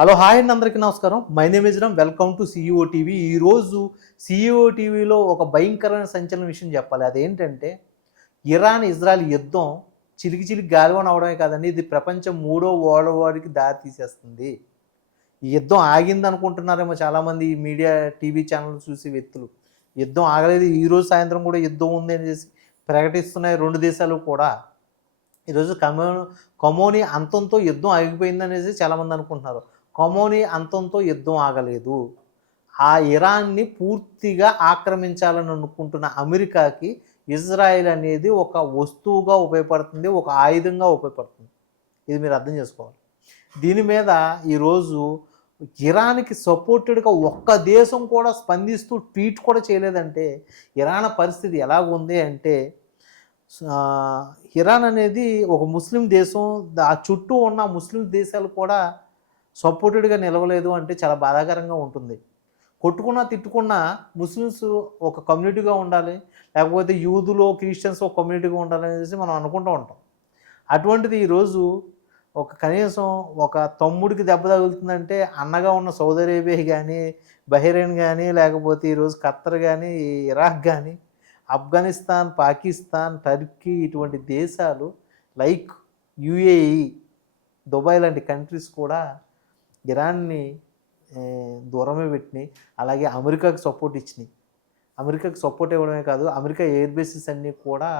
Hello hi అండి, అందరికీ నమస్కారం. My name is Ram. Welcome to CEO TV. ఈరోజు సిఇఓ టీవీలో ఒక భయంకరమైన సంచలన విషయం చెప్పాలి. అదేంటంటే ఇరాన్ ఇజ్రాయెల్ యుద్ధం చిలికి గాలివాన అవడమే కాదండి, ఇది ప్రపంచం మూడో వరల్డ్ వార్కి దారి తీసేస్తుంది. ఈ యుద్ధం ఆగింది అనుకుంటున్నారేమో చాలామంది ఈ మీడియా టీవీ ఛానల్ చూసి వ్యక్తులు. యుద్ధం ఆగలేదు, ఈరోజు సాయంత్రం కూడా యుద్ధం ఉంది అనేసి ప్రకటిస్తున్నాయి రెండు దేశాలు కూడా. ఈరోజు కమోని అంతంతో యుద్ధం ఆగిపోయిందనేసి చాలామంది అనుకుంటున్నారు. కమోని అంతంతో యుద్ధం ఆగలేదు. ఆ ఇరాన్ని పూర్తిగా ఆక్రమించాలని అనుకుంటున్న అమెరికాకి ఇజ్రాయెల్ అనేది ఒక వస్తువుగా ఉపయోగపడుతుంది, ఒక ఆయుధంగా ఉపయోగపడుతుంది. ఇది మీరు అర్థం చేసుకోవాలి. దీని మీద ఈరోజు ఇరాన్కి సపోర్టెడ్గా ఒక్క దేశం కూడా స్పందిస్తూ ట్వీట్ కూడా చేయలేదంటే ఇరాన్ పరిస్థితి ఎలా ఉంది అంటే, ఇరాన్ అనేది ఒక ముస్లిం దేశం, ఆ చుట్టూ ఉన్న ముస్లిం దేశాలు కూడా సపోర్టెడ్గా నిలవలేదు అంటే చాలా బాధాకరంగా ఉంటుంది. కొట్టుకున్నా తిట్టుకున్నా ముస్లిమ్స్ ఒక కమ్యూనిటీగా ఉండాలి, లేకపోతే యూదులు క్రిస్టియన్స్ ఒక కమ్యూనిటీగా ఉండాలి అనేసి మనం అనుకుంటూ ఉంటాం. అటువంటిది ఈరోజు కనీసం ఒక తమ్ముడికి దెబ్బ తగులుతుందంటే అన్నగా ఉన్న సౌదీ అరేబియా కానీ, బహ్రెయిన్ కానీ, లేకపోతే ఈరోజు ఖత్తర్ కానీ, ఇరాక్ కానీ, ఆఫ్ఘనిస్తాన్, పాకిస్తాన్, టర్కీ ఇటువంటి దేశాలు లైక్ యుఏఈ, దుబాయ్ లాంటి కంట్రీస్ కూడా ఇరాన్ని దూరమే పెట్టినాయి. అలాగే అమెరికాకి సపోర్ట్ ఇచ్చినాయి. అమెరికాకి సపోర్ట్ ఇవ్వడమే కాదు, అమెరికా ఎయిర్ బేసెస్ అన్నీ కూడా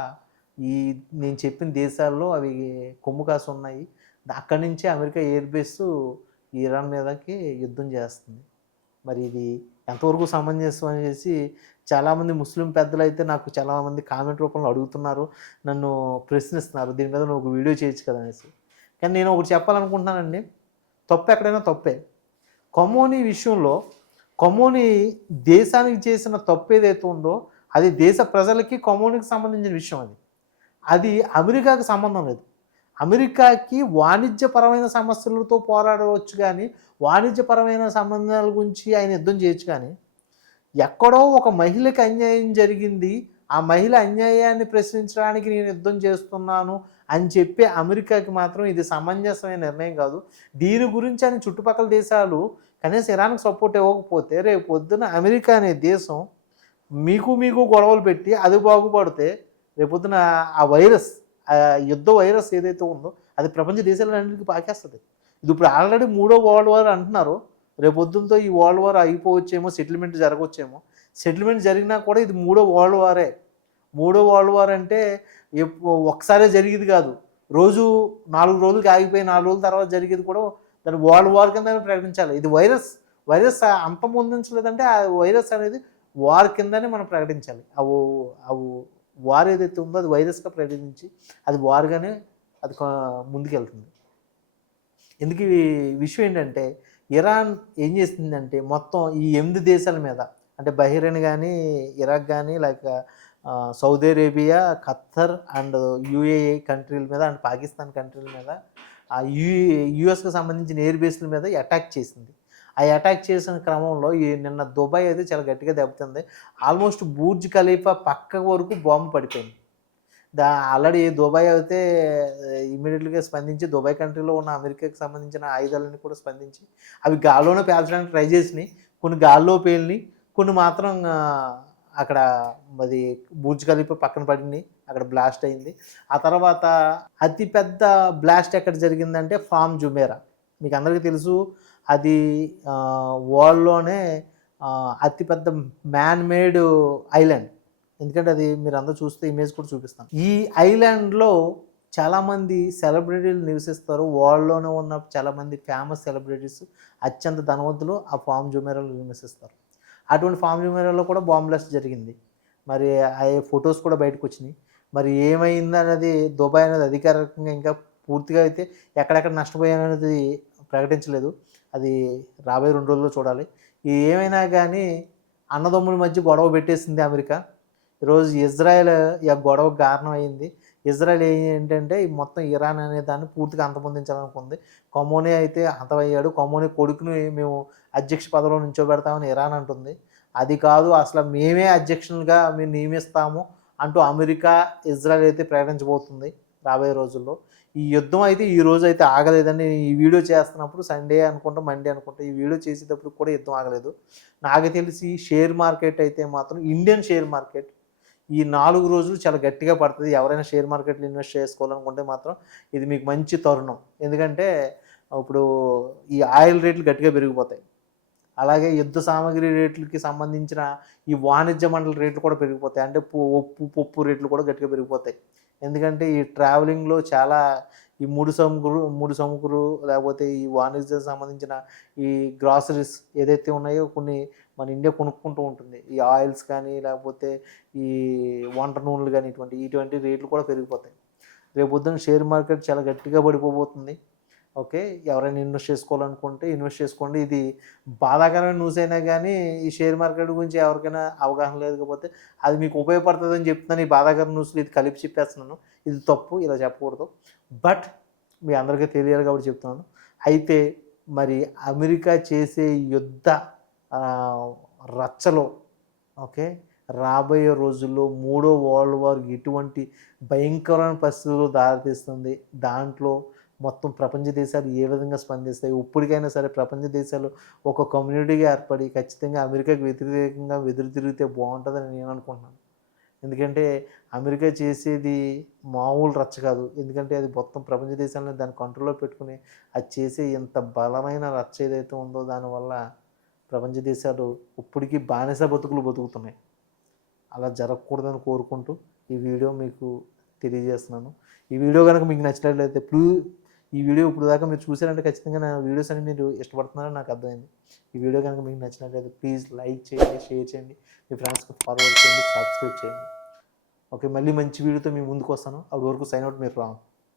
ఈ నేను చెప్పిన దేశాల్లో అవి కొమ్ము కాసి ఉన్నాయి. అక్కడి నుంచే అమెరికా ఎయిర్ బేస్ ఇరాన్ మీదకి యుద్ధం చేస్తుంది. మరి ఇది ఎంతవరకు సమంజసం అనేసి చాలామంది ముస్లిం పెద్దలు అయితే నాకు చాలామంది కామెంట్ రూపంలో అడుగుతున్నారు, నన్ను ప్రశ్నిస్తున్నారు, దీని మీద నువ్వు ఒక వీడియో చేయొచ్చు కదా అనేసి. కానీ నేను ఒకటి చెప్పాలనుకుంటున్నానండి, తప్పు ఎక్కడైనా తప్పే. కమోని విషయంలో కమోని దేశానికి చేసిన తప్పు ఏదైతే ఉందో అది దేశ ప్రజలకి కమోనికి సంబంధించిన విషయం. అది అమెరికాకి సంబంధం లేదు. అమెరికాకి వాణిజ్యపరమైన సమస్యలతో పోరాడవచ్చు, కానీ వాణిజ్యపరమైన సంబంధాల గురించి ఆయన యుద్ధం చేయొచ్చు. కానీ ఎక్కడో ఒక మహిళకి అన్యాయం జరిగింది, ఆ మహిళ అన్యాయాన్ని ప్రశ్నించడానికి నేను యుద్ధం చేస్తున్నాను అని చెప్పి అమెరికాకి మాత్రం ఇది సమంజసమైన నిర్ణయం కాదు. దీని గురించి అని చుట్టుపక్కల దేశాలు కనీసం ఇరాన్కి సపోర్ట్ ఇవ్వకపోతే రేపు పొద్దున అమెరికా అనే దేశం మీకు గొడవలు పెట్టి అది బాగుపడితే రేపొద్దున ఆ వైరస్, ఆ యుద్ధ వైరస్ ఏదైతే ఉందో అది ప్రపంచ దేశాలన్నింటికి పాకేస్తుంది. ఇది ఇప్పుడు ఆల్రెడీ మూడో వరల్డ్ వార్ అంటున్నారు. రేపొద్దునతో ఈ వరల్డ్ వార్ అయిపోవచ్చేమో, సెటిల్మెంట్ జరగవచ్చేమో. సెటిల్మెంట్ జరిగినా కూడా ఇది మూడో వరల్డ్ వారే. మూడో వరల్డ్ వార్ అంటే ఒకసారే జరిగేది కాదు, రోజు 4 రోజులకి ఆగిపోయి 4 రోజుల తర్వాత జరిగేది కూడా దాన్ని వరల్డ్ వార్ కింద ప్రకటించాలి. ఇది వైరస్ అంతం పొందించలేదంటే ఆ వైరస్ అనేది వార్ కిందనే మనం ప్రకటించాలి. అవు వార్ ఏదైతే ఉందో అది వైరస్గా ప్రకటించి అది వార్గానే అది ముందుకెళ్తుంది. ఎందుకు ఈ విషయం ఏంటంటే, ఇరాన్ ఏం చేసిందంటే మొత్తం ఈ 8 దేశాల మీద, అంటే బహ్రెయిన్ కానీ, ఇరాక్ కానీ, like Saudi Arabia, Qatar and UAE కంట్రీల మీద అండ్ పాకిస్తాన్ కంట్రీల మీద, ఆ యుఎస్కి సంబంధించిన ఎయిర్ బేస్ల మీద అటాక్ చేసింది. ఆ అటాక్ చేసిన క్రమంలో నిన్న దుబాయ్ అయితే చాలా గట్టిగా దెబ్బతింది. ఆల్మోస్ట్ బూర్జ్ ఖలీఫా పక్క వరకు బాంబు పడిపోయింది. ఆల్రెడీ దుబాయ్ అయితే ఇమీడియట్గా స్పందించి దుబాయ్ కంట్రీలో ఉన్న అమెరికాకి సంబంధించిన ఆయుధాలన్నీ కూడా స్పందించి అవి గాల్లోనే పేల్చడానికి ట్రై చేసినాయి. కొన్ని గాల్లో పేలినాయి, కొన్ని మాత్రం అక్కడ అది బూర్జ్ ఖలీఫా పక్కన పడినాయి, అక్కడ బ్లాస్ట్ అయింది. ఆ తర్వాత అతిపెద్ద బ్లాస్ట్ ఎక్కడ జరిగిందంటే ఫామ్ జుమేరా. మీకు అందరికీ తెలుసు, అది వరల్డ్లోనే అతిపెద్ద మ్యాన్ మేడ్ ఐలాండ్. ఎందుకంటే అది మీరు అందరూ చూస్తే ఇమేజ్ కూడా చూపిస్తాను. ఈ ఐలాండ్లో చాలామంది సెలబ్రిటీలు నివసిస్తారు. వరల్డ్లోనే ఉన్న చాలామంది ఫేమస్ సెలబ్రిటీస్, అత్యంత ధనవంతులు ఆ ఫామ్ జుమేరాలో నివసిస్తారు. అటువంటి ఫామ్ జుమేరాలో కూడా బాంబ్ బ్లాస్ట్ జరిగింది. మరి ఆ ఫొటోస్ కూడా బయటకు వచ్చినాయి. మరి ఏమైందనేది దుబాయ్ అనేది అధికారికంగా ఇంకా పూర్తిగా అయితే ఎక్కడెక్కడ నష్టపోయాననేది ప్రకటించలేదు. అది రాబోయే 2 రోజుల్లో చూడాలి. ఏమైనా కానీ అన్నదమ్ముల మధ్య గొడవ పెట్టేసింది అమెరికా. ఈరోజు ఇజ్రాయెల్ ఈ గొడవకు కారణం అయింది. ఇజ్రాయెల్ ఏంటంటే మొత్తం ఇరాన్ అనే దాన్ని పూర్తిగా అంతమొందించాలనుకుంది. కమోని అయితే అంతమయ్యాడు. కమోని కొడుకుని మేము అధ్యక్ష పదవిలో నుంచోబెడతామని ఇరాన్ అంటుంది. అది కాదు, అసలు మేమే అధ్యక్షులుగా మేము నియమిస్తాము అంటూ అమెరికా, ఇజ్రాయెల్ అయితే ప్రకటించబోతుంది రాబోయే రోజుల్లో. ఈ యుద్ధం అయితే ఈ రోజు అయితే ఆగలేదని ఈ వీడియో చేస్తున్నప్పుడు సండే అనుకుంటా మండే అనుకుంటా ఈ వీడియో చేసేటప్పుడు కూడా యుద్ధం ఆగలేదు. నాకు తెలిసి షేర్ మార్కెట్ అయితే మాత్రం ఇండియన్ షేర్ మార్కెట్ ఈ 4 రోజులు చాలా గట్టిగా పడుతుంది. ఎవరైనా షేర్ మార్కెట్‌లో ఇన్వెస్ట్ చేసుకోవాలనుకుంటే మాత్రం ఇది మీకు మంచి తరుణం. ఎందుకంటే ఇప్పుడు ఈ ఆయిల్ రేట్లు గట్టిగా పెరిగిపోతాయి. అలాగే యుద్ధ సామాగ్రి రేట్లకి సంబంధించిన ఈ వాణిజ్య మండలి రేట్లు కూడా పెరిగిపోతాయి. అంటే ఉప్పు, పప్పు రేట్లు కూడా గట్టిగా పెరిగిపోతాయి. ఎందుకంటే ఈ ట్రావెలింగ్‌లో చాలా ఈ ముడి సముకులు లేకపోతే ఈ వాణిజ్యం సంబంధించిన ఈ గ్రాసరీస్ ఏదైతే ఉన్నాయో కొన్ని మన ఇండియా కొనుక్కుంటూ ఉంటుంది. ఈ ఆయిల్స్ కానీ లేకపోతే ఈ వంట నూనెలు గానీ ఇటువంటి రేట్లు కూడా పెరిగిపోతాయి. రేపొద్దున షేర్ మార్కెట్ చాలా గట్టిగా పడిపోబోతుంది. ఓకే. ఎవరైనా ఇన్వెస్ట్ చేసుకోవాలనుకుంటే ఇన్వెస్ట్ చేసుకోండి. ఇది బాధాకరమైన న్యూస్ అయినా గానీ, ఈ షేర్ మార్కెట్ గురించి ఎవరికైనా అవగాహన లేకపోతే అది మీకు ఉపయోగపడుతుందని చెప్తున్నాను. ఈ బాధాకర న్యూస్‌లు ఇది కలిపి చెప్పేస్తున్నాను. ఇది తప్పు. ఇలా చెప్పకూడదు. బట్ మీ అందరికీ తెలియాలి కాబట్టి చెప్తున్నాను. అయితే మరి అమెరికా చేసే యుద్ధ ఆహ్, రచ్చలో ఓకే. రాబోయే రోజుల్లో మూడో వరల్డ్ వార్ ఎటువంటి భయంకరమైన పరిస్థితులు దారితీస్తుంది. దాంట్లో మొత్తం ప్రపంచ దేశాలు ఏ విధంగా స్పందిస్తాయి? ఇప్పటికైనా సరే ప్రపంచ దేశాలు ఒక కమ్యూనిటీగా ఏర్పడి ఖచ్చితంగా అమెరికాకి వ్యతిరేకంగా వెదురు తిరిగితే బావుంటదని నేను అనుకుంటున్నాను. ఎందుకంటే అమెరికా చేసేది మామూలు రచ్చ కాదు. ఎందుకంటే అది మొత్తం ప్రపంచ దేశాలను దాని కంట్రోల్‌లో పెట్టుకొని అది చేసే ఇంత బలమైన రచ్చ ఏదైతే ఉందో దానివల్ల ప్రపంచ దేశాలు ఇప్పటికీ బానిస బతుకులు బతుకుతున్నాయి. అలా జరగకూడదని కోరుకుంటూ ఈ వీడియో మీకు తెలియజేస్తున్నాను. ఈ వీడియో గనుక మీకు నచ్చినట్లయితే ఈ వీడియో ఇప్పుడు దాకా మీరు చూసారంటే ఖచ్చితంగా నా వీడియోస్ అన్ని మీరు ఇష్టపడుతున్నారని నాకు అర్థమైంది. ఈ వీడియో గనుక మీకు నచ్చినట్లయితే ప్లీజ్ లైక్ చేయండి, షేర్ చేయండి, మీ ఫ్రెండ్స్‌కి ఫార్వర్డ్ చేయండి, సబ్స్క్రైబ్ చేయండి. ఓకే. మళ్ళీ మంచి వీడియోతో మీ ముందుకు వస్తాను. అప్పటి వరకు సైన్ ఔట్ మీరు రామ్.